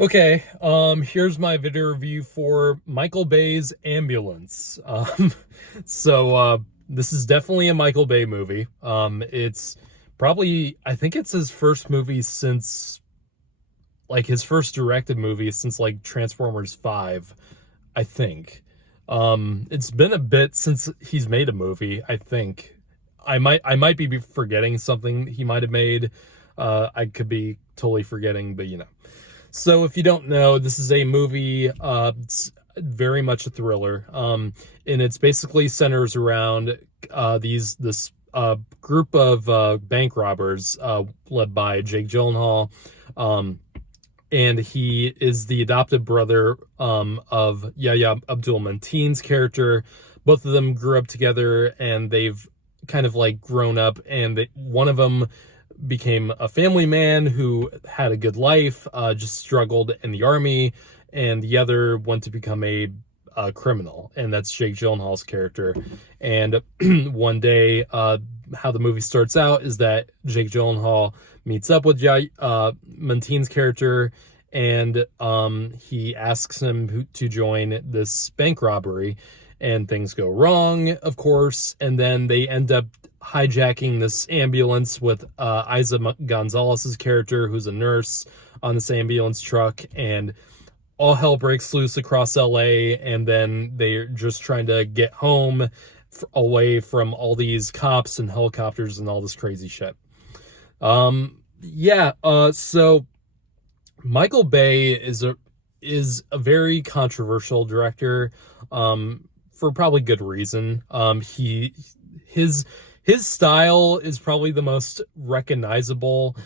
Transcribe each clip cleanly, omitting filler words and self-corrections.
Okay, here's my video review for Michael Bay's Ambulance. This is definitely a Michael Bay movie. It's probably, I think it's his first movie since, like, his first directed movie since, like, Transformers 5, I think. It's been a bit since he's made a movie, I think. I might be forgetting something he might have made. I could be totally forgetting, but you know. So if you don't know, this is a movie, it's very much a thriller. And it's basically centers around this group of bank robbers led by Jake Gylanhall. And he is the adopted brother of Yayha Abdul-Mateen's character. Both of them grew up together, and they've kind of like grown up, and one of them became a family man who had a good life, just struggled in the army, and the other went to become a criminal, and that's Jake Gyllenhaal's character. And one day, how the movie starts out is that Jake Gyllenhaal meets up with Mateen's character, and he asks him to join this bank robbery, and things go wrong, of course, and then they end up hijacking this ambulance with Eiza Gonzalez's character, who's a nurse on this ambulance truck, and all hell breaks loose across LA, and then they're just trying to get home away from all these cops and helicopters and all this crazy shit. So Michael Bay is a very controversial director, for probably good reason. His style is probably the most recognizable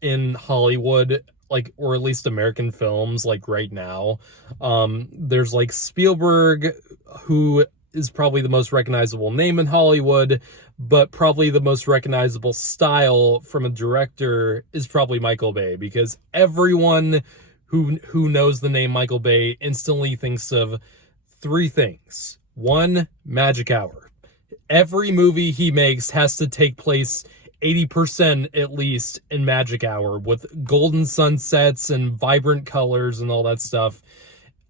in Hollywood, like, or at least American films, like, right now. There's like Spielberg, who is probably the most recognizable name in Hollywood, but probably the most recognizable style from a director is probably Michael Bay, because everyone who knows the name Michael Bay instantly thinks of three things. One, Magic Hour. Every movie he makes has to take place 80% at least in Magic Hour, with golden sunsets and vibrant colors and all that stuff.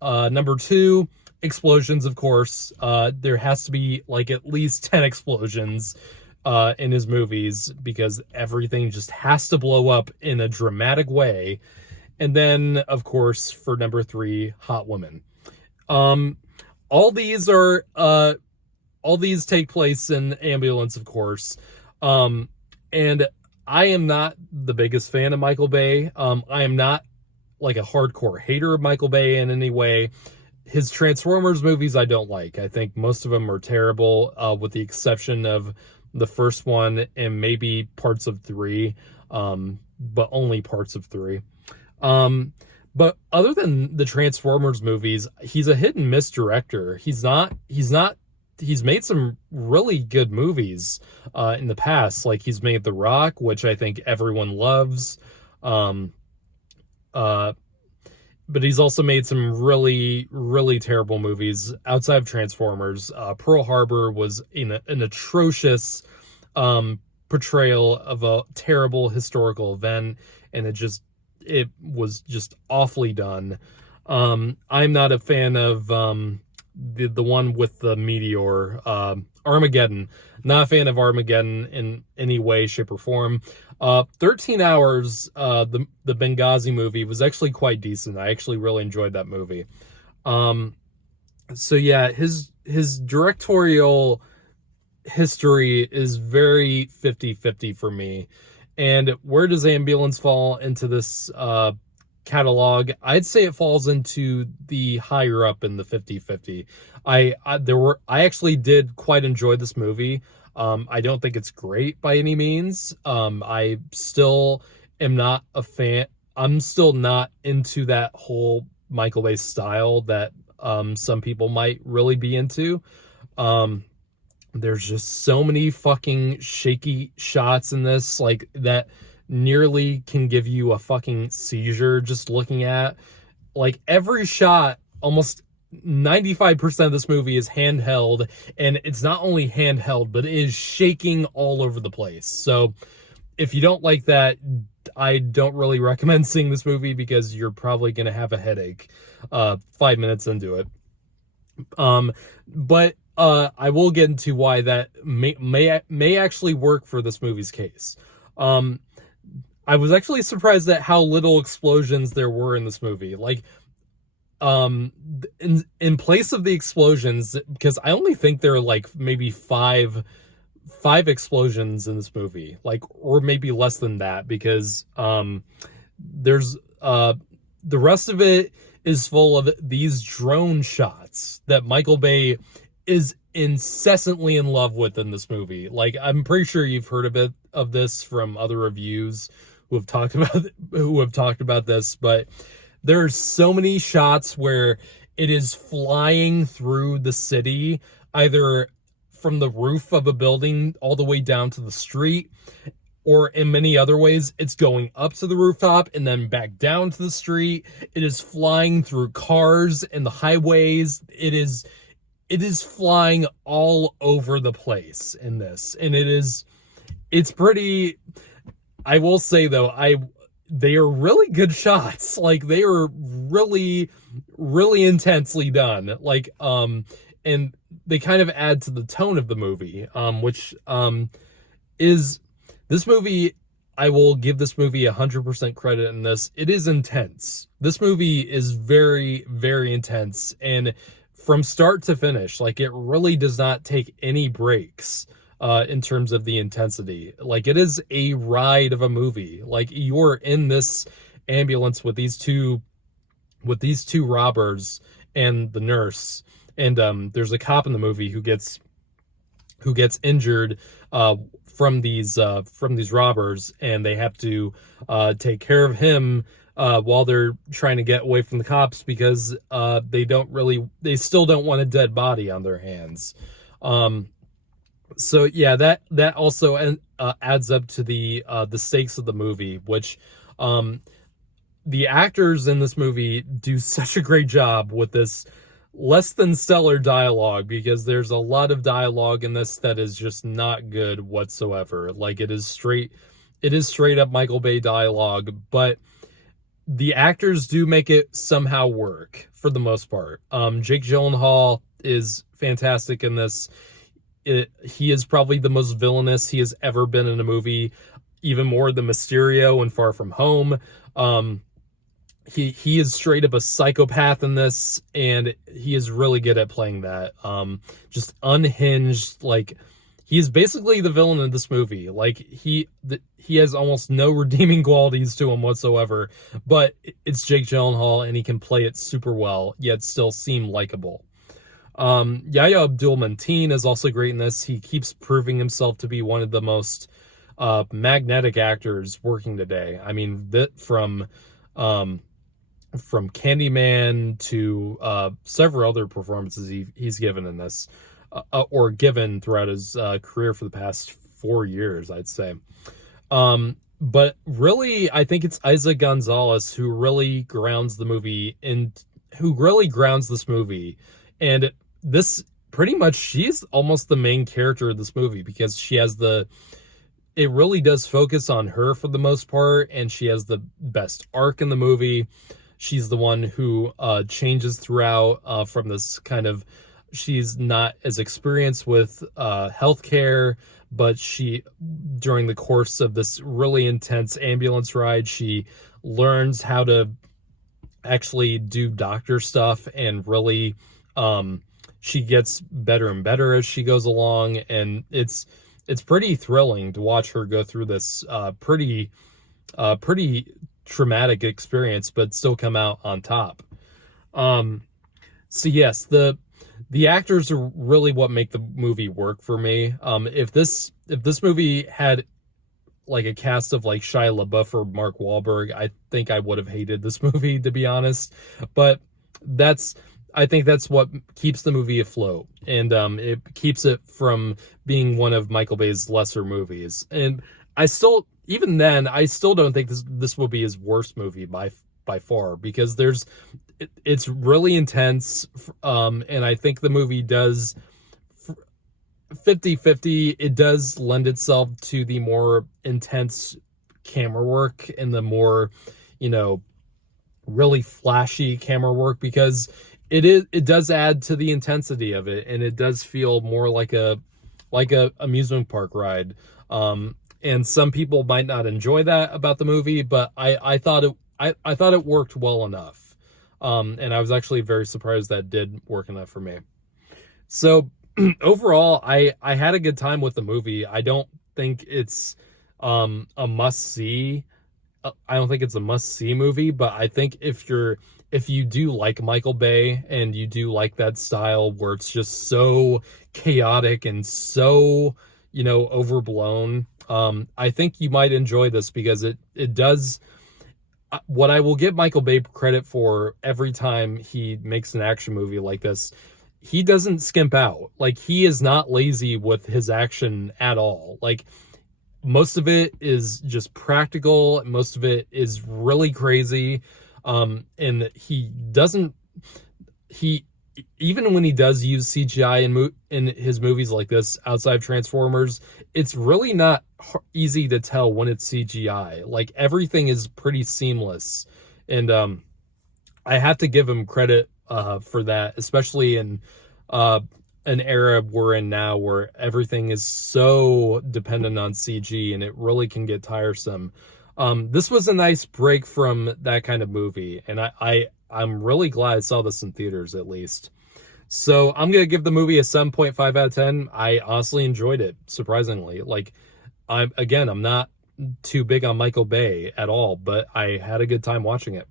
Number two, explosions, of course. There has to be like at least 10 explosions in his movies, because everything just has to blow up in a dramatic way. And then, of course, for number three, hot women. All these are all these take place in Ambulance, of course. And I am not the biggest fan of Michael Bay. I am not like a hardcore hater of Michael Bay in any way. His Transformers movies I don't like. I think most of them are terrible, with the exception of the first one and maybe parts of 3, but only parts of 3. But other than the Transformers movies, he's a hit and miss director. He's made some really good movies in the past. Like, he's made The Rock, which I think everyone loves. But he's also made some really, really terrible movies outside of Transformers. Pearl Harbor was an atrocious portrayal of a terrible historical event, and it was just awfully done. I'm not a fan of the one with the meteor, Armageddon. Not a fan of Armageddon in any way, shape, or form. 13 Hours, the Benghazi movie, was actually quite decent. I actually really enjoyed that movie. So yeah, his directorial history is very 50-50 for me. And where does Ambulance fall into this catalog? I'd say it falls into the higher up in the 50-50. I actually did quite enjoy this movie. I don't think it's great by any means. I still am not a fan. I'm still not into that whole Michael Bay style that some people might really be into. There's just so many fucking shaky shots in this, like, that nearly can give you a fucking seizure just looking at. Like, every shot, almost 95% of this movie is handheld, and it's not only handheld, but it is shaking all over the place. So if you don't like that, I don't really recommend seeing this movie because you're probably going to have a headache 5 minutes into it. But I will get into why that may actually work for this movie's case. I was actually surprised at how little explosions there were in this movie. Like, in place of the explosions, because I only think there are like maybe five explosions in this movie, like, or maybe less than that, because there's the rest of it is full of these drone shots that Michael Bay is incessantly in love with in this movie. Like, I'm pretty sure you've heard a bit of this from other reviews who have talked about this, but there's so many shots where it is flying through the city, either from the roof of a building all the way down to the street, or in many other ways, it's going up to the rooftop and then back down to the street. It is flying through cars and the highways. It is flying all over the place in this. And it's pretty, I will say though, they are really good shots. Like, they are really, really intensely done. Like, and they kind of add to the tone of the movie, which is this movie. I will give this movie 100% credit in this. It is intense. This movie is very, very intense, and from start to finish, like, it really does not take any breaks in terms of the intensity. Like, it is a ride of a movie. Like, you're in this ambulance with these two robbers and the nurse, and there's a cop in the movie who gets injured from these robbers, and they have to take care of him while they're trying to get away from the cops, because they still don't want a dead body on their hands. So yeah, that also adds up to the stakes of the movie, which the actors in this movie do such a great job with this less than stellar dialogue, because there's a lot of dialogue in this that is just not good whatsoever. Like, it is straight up Michael Bay dialogue, but the actors do make it somehow work for the most part. Jake Gylanhall is fantastic in this. He is probably the most villainous he has ever been in a movie, even more than Mysterio in Far From Home. He is straight up a psychopath in this, and he is really good at playing that. Just unhinged. Like, he is basically the villain in this movie. Like, he has almost no redeeming qualities to him whatsoever, but it's Jake Gyllenhaal, and he can play it super well, yet still seem likable. Yayha Abdul-Mateen is also great in this. He keeps proving himself to be one of the most magnetic actors working today. I mean, from Candyman to several other performances he's given in this, or given throughout his career for the past 4 years, I'd say. But really, I think it's Eiza Gonzalez who really grounds this movie, and this pretty much, she's almost the main character of this movie, because she has it really does focus on her for the most part, and she has the best arc in the movie. She's the one who changes throughout from this kind of, she's not as experienced with healthcare, but during the course of this really intense ambulance ride, she learns how to actually do doctor stuff, and really she gets better and better as she goes along, and it's pretty thrilling to watch her go through this pretty traumatic experience, but still come out on top. So yes, the actors are really what make the movie work for me. If this movie had like a cast of like Shia LaBeouf or Mark Wahlberg, I think I would have hated this movie, to be honest. But I think that's what keeps the movie afloat, and it keeps it from being one of Michael Bay's lesser movies. And even then, I still don't think this will be his worst movie by far, because it's really intense, and I think the movie does 50-50. It does lend itself to the more intense camera work and the more, you know, really flashy camera work, because it does add to the intensity of it, and it does feel more like a amusement park ride. And some people might not enjoy that about the movie, but I thought it worked well enough. And I was actually very surprised that did work enough for me. So overall, I had a good time with the movie. I don't think it's a must see. I don't think it's a must see movie, but I think if you do like Michael Bay and you do like that style where it's just so chaotic and so, you know, overblown, I think you might enjoy this, because it does what I will give Michael Bay credit for every time he makes an action movie like this. He doesn't skimp out. Like, he is not lazy with his action at all. Like, most of it is just practical. Most of it is really crazy. And he even when he does use CGI in his movies like this, outside of Transformers, it's really not easy to tell when it's CGI. Like, everything is pretty seamless. And I have to give him credit for that, especially in an era we're in now where everything is so dependent on CG, and it really can get tiresome. This was a nice break from that kind of movie, and I'm really glad I saw this in theaters, at least. So I'm gonna give the movie a 7.5 out of 10. I honestly enjoyed it, surprisingly. Like, I'm not too big on Michael Bay at all, but I had a good time watching it.